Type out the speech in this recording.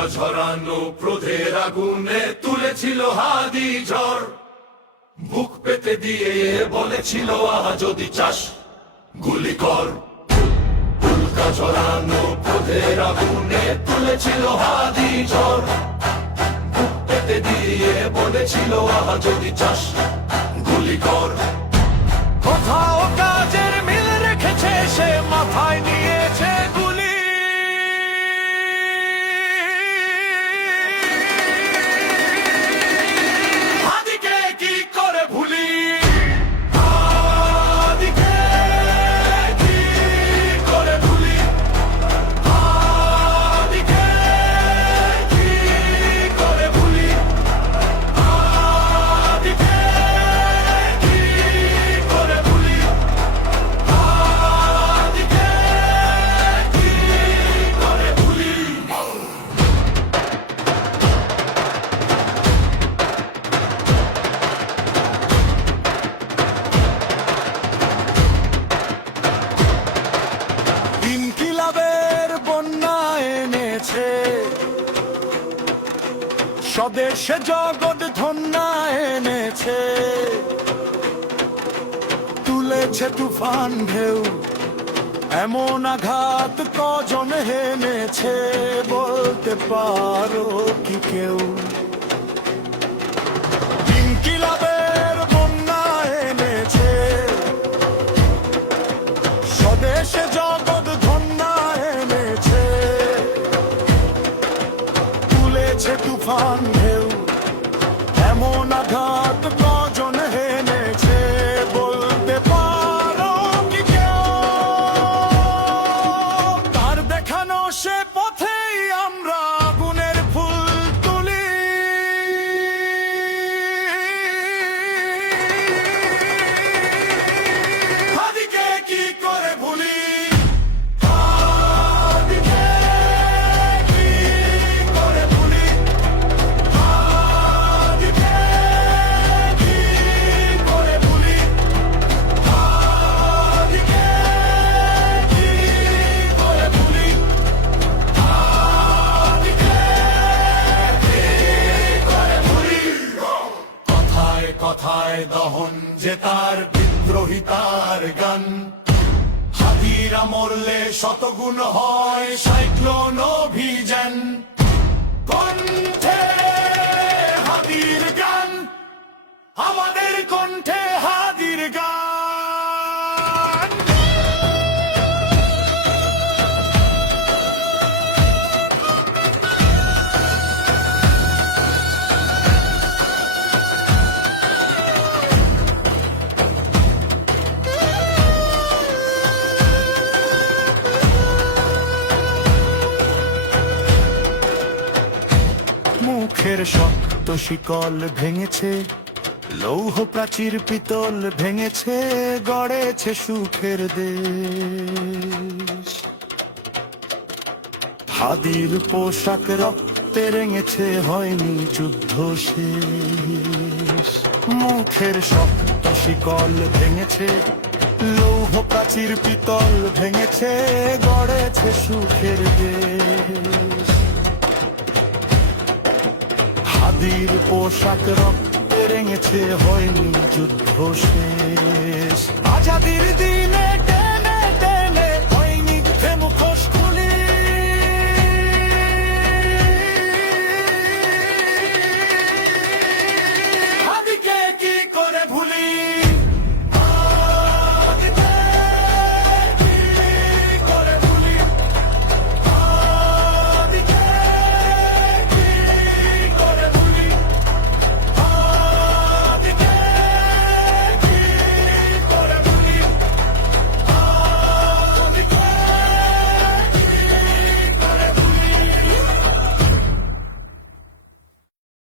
উল্কা ঝরানো ক্রোধের আগুনে তুলেছিল হাদি ঝড়। বুক পেতে দিয়ে বলেছিল, আহা, যদি চাস, গুলি কর। উল্কা ঝরানো ক্রোধের আগুনে তুলেছিল হাদি ঝড়। বুক পেতে দিয়ে বলেছিল, আহা, যদি চাস, গুলি কর। স্বদেশে জগৎ ধন্যা এনেছে। তুলেছে তুফান ঢেউ, এমন আঘাত কজন হেনেছে বলতে পারো কি কেউ? ইনকিলাবের বন্যা এনেছে। স্বদেশে জগৎ কথায় দহন যে তার বিদ্রোহিতার গান। হাতিরা মরলে শতগুণ হয় সাইক্লোন অভিযান। কণ্ঠে হাতির গান, আমাদের কণ্ঠে মুখের শক্ত শিকল ভেঙেছে, লৌহ প্রাচীর পিতল ভেঙেছে, গড়েছে সুখের দেশ। হাদির পোশাক রক্তে রেঙেছে, হয়নি যুদ্ধ শেষ। মুখের শক্ত শিকল ভেঙেছে, লৌহ প্রাচীর পিতল ভেঙেছে, গড়েছে সুখের দেশ। হাদির পোশাক রক্ত রেঙেছে হয়নি যুদ্ধ শেষ। আজাদির দিনে